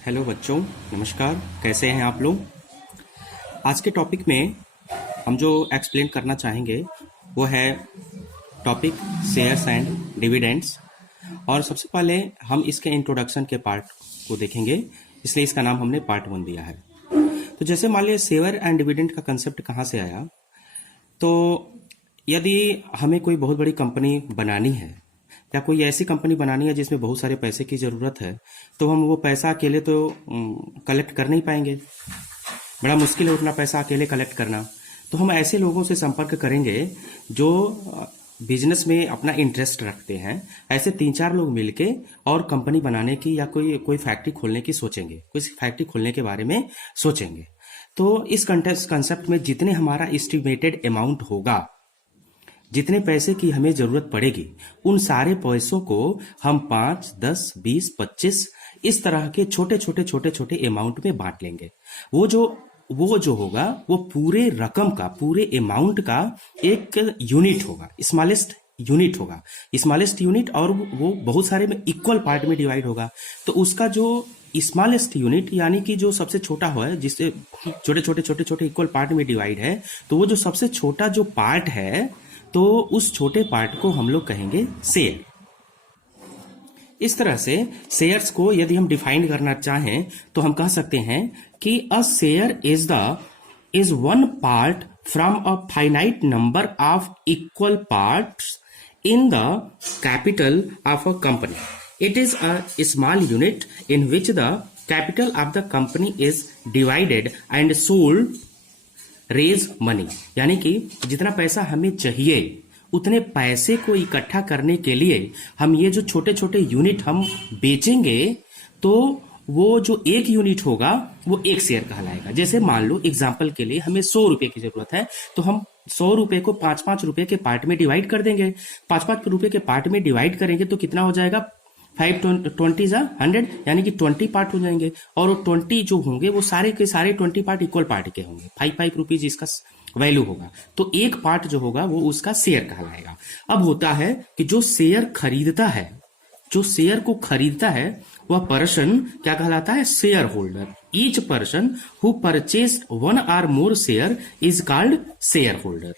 Hello बच्चों, नमस्कार। कैसे हैं आप लोग? आज के टॉपिक में हम जो एक्सप्लेन करना चाहेंगे वो है टॉपिक शेयर्स एंड डिविडेंड्स। और सबसे पहले हम इसके इंट्रोडक्शन के पार्ट को देखेंगे, इसलिए इसका नाम हमने पार्ट 1 दिया है। तो जैसे मान लिया शेयर एंड डिविडेंड का कंसेप्ट कहाँ से आया। तो यदि हमें कोई बहुत बड़ी कंपनी बनानी है या कोई ऐसी कंपनी बनानी है जिसमें बहुत सारे पैसे की ज़रूरत है, तो हम वो पैसा अकेले तो कलेक्ट कर नहीं पाएंगे। बड़ा मुश्किल है उतना पैसा अकेले कलेक्ट करना। तो हम ऐसे लोगों से संपर्क करेंगे जो बिजनेस में अपना इंटरेस्ट रखते हैं। ऐसे 3-4 लोग मिलके और कंपनी बनाने की या कोई फैक्ट्री खोलने की सोचेंगे, कोई फैक्ट्री खोलने के बारे में सोचेंगे। तो इस कंसेप्ट में जितने हमारा एस्टिमेटेड अमाउंट होगा, जितने पैसे की हमें जरूरत पड़ेगी, उन सारे पैसों को हम 5, 10, 20, 25 इस तरह के छोटे छोटे अमाउंट में बांट लेंगे। वो जो होगा वो पूरे रकम का, पूरे अमाउंट का एक यूनिट होगा, स्मॉलेस्ट यूनिट होगा, स्मॉलेस्ट यूनिट। और वो बहुत सारे में इक्वल पार्ट में डिवाइड होगा। तो उसका जो स्मॉलेस्ट यूनिट यानी कि जो सबसे छोटा है, जिससे छोटे छोटे इक्वल पार्ट में डिवाइड है, तो वो जो सबसे छोटा जो पार्ट है, तो उस छोटे पार्ट को हम लोग कहेंगे शेयर। इस तरह से शेयर्स को यदि हम डिफाइन करना चाहें तो हम कह सकते हैं कि a share is one part from a finite number of equal parts in the capital of a company. It is a small unit in which the capital of the company is divided and sold raise money. यानी कि जितना पैसा हमें चाहिए उतने पैसे को इकट्ठा करने के लिए हम ये जो छोटे छोटे यूनिट हम बेचेंगे, तो वो जो एक यूनिट होगा वो एक शेयर कहलाएगा। जैसे मान लो एग्जांपल के लिए हमें 100 रुपए की जरूरत है, तो हम 100 रुपए को 5-5 रुपए के पार्ट में डिवाइड कर देंगे। 5-5 रुपए के पार्ट में डिवाइड करेंगे तो कितना हो जाएगा? 5 × 100 यानी कि 20 पार्ट हो जाएंगे। और वो 20 जो होंगे वो सारे के सारे 20 पार्ट इक्वल पार्ट के होंगे। 5 रुपीज इसका वैल्यू होगा। तो एक पार्ट जो होगा वो उसका शेयर कहलाएगा। अब होता है कि जो शेयर खरीदता है, जो शेयर को खरीदता है, वह पर्सन क्या कहलाता है? Share holder. Each person who purchase 1 or more share is called share holder.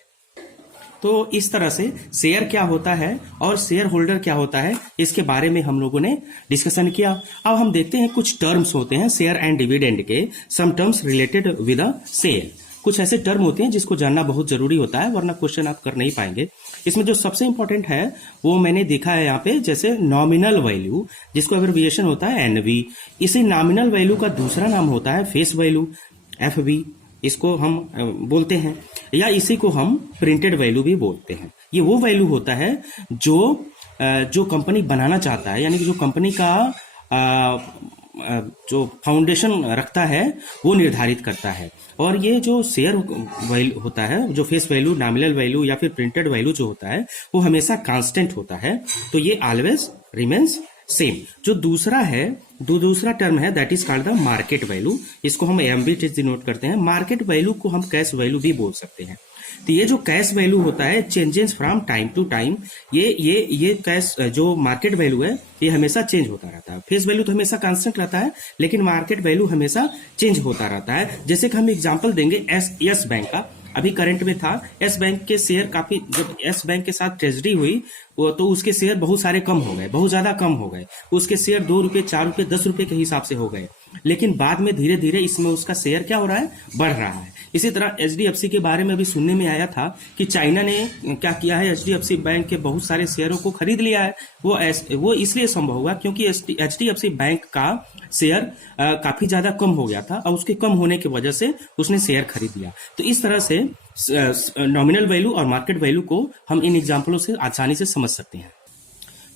तो इस तरह से शेयर क्या होता है और शेयर होल्डर क्या होता है, इसके बारे में हम लोगों ने डिस्कशन किया। अब हम देखते हैं कुछ टर्म्स होते हैं शेयर एंड डिविडेंड के, some terms related with a share. कुछ ऐसे टर्म होते हैं जिसको जानना बहुत जरूरी होता है, वरना क्वेश्चन आप कर नहीं पाएंगे। इसमें जो सबसे इंपॉर्टेंट है वो मैंने देखा है यहाँ पे, जैसे नॉमिनल वैल्यू, जिसको एब्रिविएशन होता है एनवी। इसी नॉमिनल वैल्यू का दूसरा नाम होता है फेस वैल्यू, एफवी, इसको हम बोलते हैं, या इसी को हम प्रिंटेड वैल्यू भी बोलते हैं। ये वो वैल्यू होता है जो कंपनी बनाना चाहता है, यानी कि जो कंपनी का जो फाउंडेशन रखता है वो निर्धारित करता है। और ये जो शेयर वैल्यू होता है, जो फेस वैल्यू, नॉमिनल वैल्यू या फिर प्रिंटेड वैल्यू जो होता है, वो हमेशा कांस्टेंट होता है। तो ये ऑलवेज रिमेन्स सेम। जो दूसरा टर्म है that is called the market value. इसको हम एमवी डिनोट करते हैं। मार्केट वैल्यू को हम कैश वैल्यू भी बोल सकते हैं। तो ये जो कैश वैल्यू होता है changes from time to time. ये कैश जो मार्केट वैल्यू है ये हमेशा चेंज होता रहता है। फेस वैल्यू तो हमेशा कांस्टेंट रहता है, लेकिन मार्केट वैल्यू हमेशा चेंज होता रहता है। जैसे कि हम एग्जांपल देंगे यस बैंक का। अभी करंट में था यस बैंक के शेयर काफी, जब यस बैंक के साथ ट्रेजडी हुई वो तो उसके शेयर बहुत सारे कम हो गए, बहुत ज्यादा कम हो गए। उसके शेयर 2 रुपए, 4 रुपए, 10 रुपए के हिसाब से हो गए। लेकिन बाद में धीरे धीरे इसमें उसका शेयर क्या हो रहा है? बढ़ रहा है। इसी तरह एचडीएफसी के बारे में भी सुनने में आया था कि चाइना ने क्या किया है, एचडीएफसी बैंक के बहुत सारे शेयरों को खरीद लिया है। वो इसलिए संभव हुआ क्योंकि एचडीएफसी बैंक का शेयर काफी ज्यादा कम हो गया था और उसके कम होने की वजह से उसने शेयर खरीद लिया। तो इस तरह से नॉमिनल वैल्यू और मार्केट वैल्यू को हम इन एग्जाम्पलों से आसानी से समझ सकते हैं।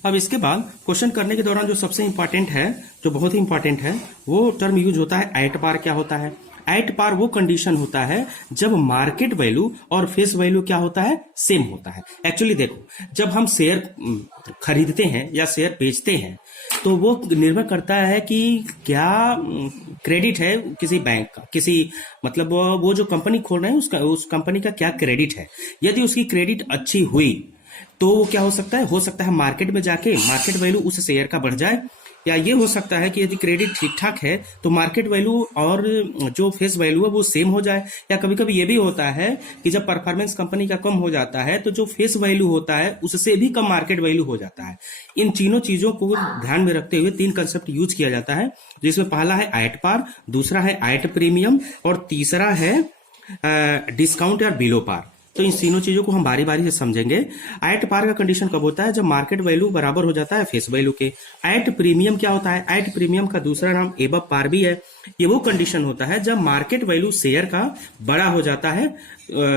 अब इसके बाद क्वेश्चन करने के दौरान जो सबसे इंपॉर्टेंट है, जो बहुत ही इंपॉर्टेंट है, वो टर्म यूज होता है एट पार। क्या होता है एट पार? वो कंडीशन होता है जब मार्केट वैल्यू और फेस वैल्यू क्या होता है? सेम होता है। एक्चुअली देखो, जब हम शेयर खरीदते हैं या शेयर बेचते हैं तो वो निर्भर करता है कि क्या क्रेडिट है किसी बैंक का, किसी मतलब वो जो कंपनी खोल रहे हैं उस कंपनी का क्या क्रेडिट है। यदि उसकी क्रेडिट अच्छी हुई तो क्या हो सकता है मार्केट में जाके मार्केट वैल्यू उस शेयर का बढ़ जाए। या ये हो सकता है कि यदि क्रेडिट ठीक ठाक है तो मार्केट वैल्यू और जो फेस वैल्यू है वो सेम हो जाए, या कभी कभी ये भी होता है कि जब परफॉर्मेंस कंपनी का कम हो जाता है तो जो फेस वैल्यू होता है उससे भी कम मार्केट वैल्यू हो जाता है। इन तीनों चीजों को ध्यान में रखते हुए 3 कंसेप्ट यूज किया जाता है, जिसमें पहला है एट पार, दूसरा है एट प्रीमियम और तीसरा है डिस्काउंट या बिलो पार। तो इन तीनों चीजों को हम बारी बारी से समझेंगे। एट पार का कंडीशन कब होता है? जब मार्केट वैल्यू बराबर हो जाता है फेस वैल्यू के। एट प्रीमियम क्या होता है? एट प्रीमियम का दूसरा नाम एबव पार भी है। ये वो कंडीशन होता है जब मार्केट वैल्यू शेयर का बड़ा हो जाता है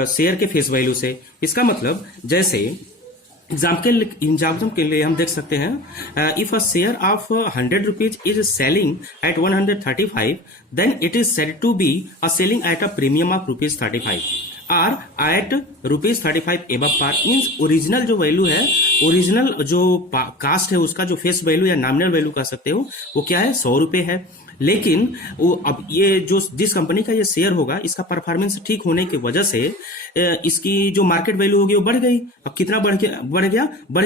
शेयर के फेस वैल्यू से। इसका मतलब जैसे एग्जाम्पल के लिए हम देख सकते हैं, if a share of 100 rupees is selling at 135, then it is said to be a selling at a premium of ₹35 or at ₹35 above par. Means original जो वैल्यू है, ओरिजिनल जो कास्ट है उसका जो फेस वैल्यू या nominal value कह सकते हो वो क्या है? 100 रुपए है। लेकिन वो अब ये जो जिस कंपनी का ये शेयर होगा इसका परफॉर्मेंस ठीक होने की वजह से इसकी जो मार्केट वैल्यू होगी वो बढ़ गई। अब कितना बढ़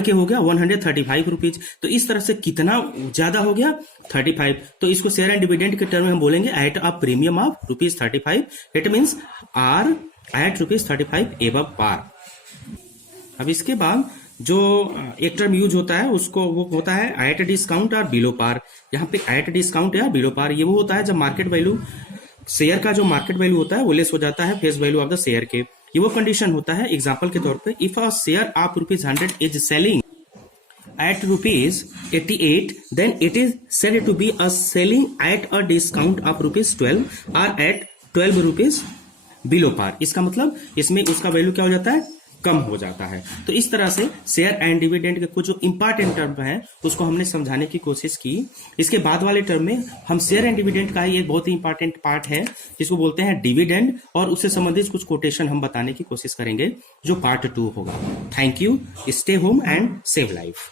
के हो गया 135 रुपीज। तो इस तरह से कितना ज्यादा हो गया? 35। तो इसको शेयर एंड डिविडेंड के टर्म में हम बोलेंगे at a premium of ₹35। It means are at ₹35 above par. अब इसके बाद जो एक टर्म यूज होता है उसको वो होता है एट डिस्काउंट और बिलो पार। यहाँ पे एट डिस्काउंट या बिलो पार ये वो होता है जब मार्केट वैल्यू शेयर का जो मार्केट वैल्यू होता है वो लेस हो जाता है face value of the share के। ये वो कंडीशन होता है एग्जांपल के तौर पे, if a share of ₹100 is selling at ₹88, then it is said to be a selling at a discount of ₹12 or at 12 rupees below par. इसका मतलब इसमें उसका वैल्यू क्या हो जाता है? कम हो जाता है। तो इस तरह से शेयर एंड डिविडेंड के कुछ जो इंपॉर्टेंट टर्म हैं उसको हमने समझाने की कोशिश की। इसके बाद वाले टर्म में हम शेयर एंड डिविडेंड का ही एक बहुत ही इंपॉर्टेंट पार्ट है जिसको बोलते हैं डिविडेंड, और उससे संबंधित कुछ कोटेशन हम बताने की कोशिश करेंगे जो पार्ट 2 होगा। Thank you. Stay home and save life.